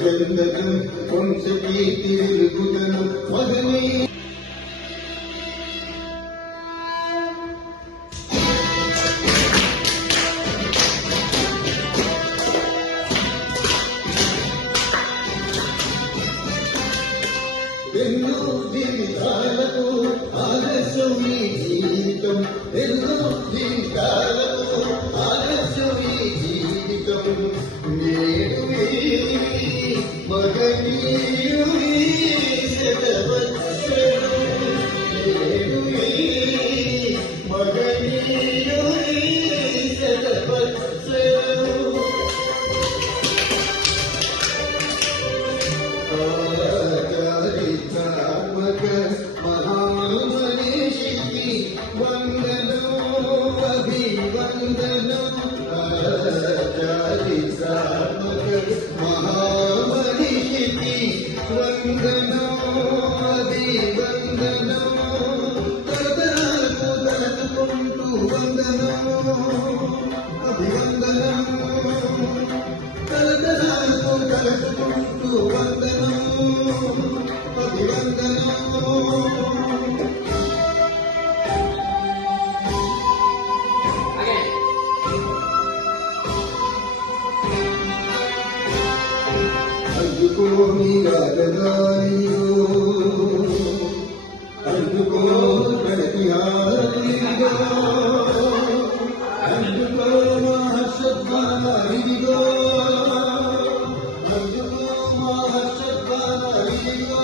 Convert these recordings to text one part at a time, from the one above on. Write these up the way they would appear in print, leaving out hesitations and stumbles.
చందనం వంశకీ తిరుగుదనం మగనే ఎన్నో జీవితాలకు ఆలస్యం ఈ జీవితం ఎన్నో జీవితాలకు ఆలస్యం ఈ జీవితం నేడు మగనీయుడి శతవత్సరం నేడు మగనీయుడి శతవత్సరం మహామనిషికి వందనం అభివందనం మహామనిషికి వందనం అభివందనం తరతరాలకు తలచుకుంటూ వందనం అభివందనం తరతరాలకు తలచుకుంటూ వందనం అందుకోని రాజధానియో అందుకో ప్రతిహారిగా అందుకో మహర్షద్వారిగో అందుకో మహర్షద్వారిగో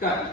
Cut.